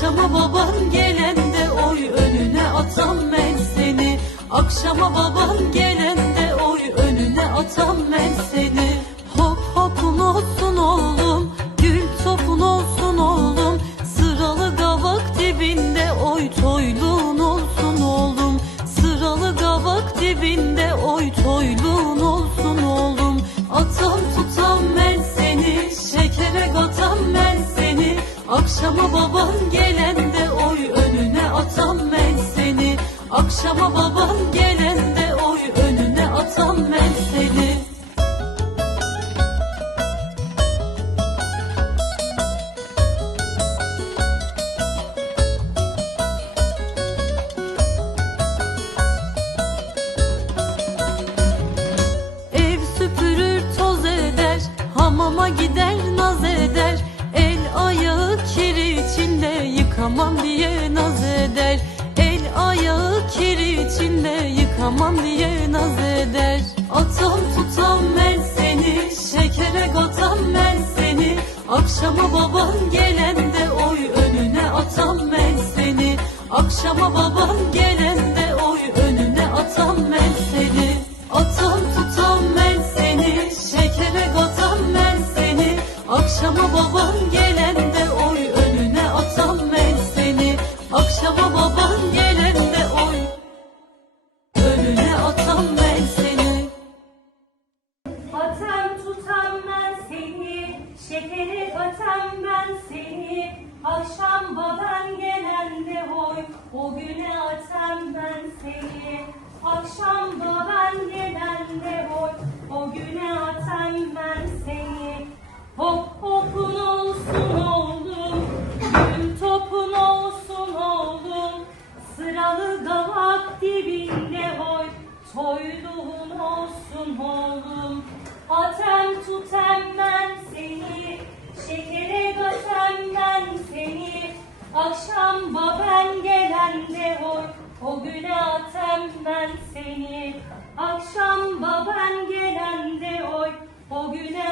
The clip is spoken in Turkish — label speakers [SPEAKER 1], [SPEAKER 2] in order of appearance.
[SPEAKER 1] Akşama baban gelende oy önüne atam ben seni. Akşama baban gelende oy önüne atam ben seni Akşama baban gelende oy önüne atam ben seni. Akşama baban gelende oy önüne atam ben seni Yıkamam diye naz eder. Atam tutam ben seni Şekere katam ben seni. Akşama baban gelende Oy önüne atam ben seni. Akşama baban gelende Oy önüne atam ben seni. Atam tutam ben seni Şekere katam ben seni. Akşama baban
[SPEAKER 2] şekeri atam ben seni. Akşam baban gelende hoy, o güne atam ben seni. Akşam baban gelende hoy, Akşam baban gelende hoy, o güne atem ben seni. Akşam baban gelende hoy, o güne.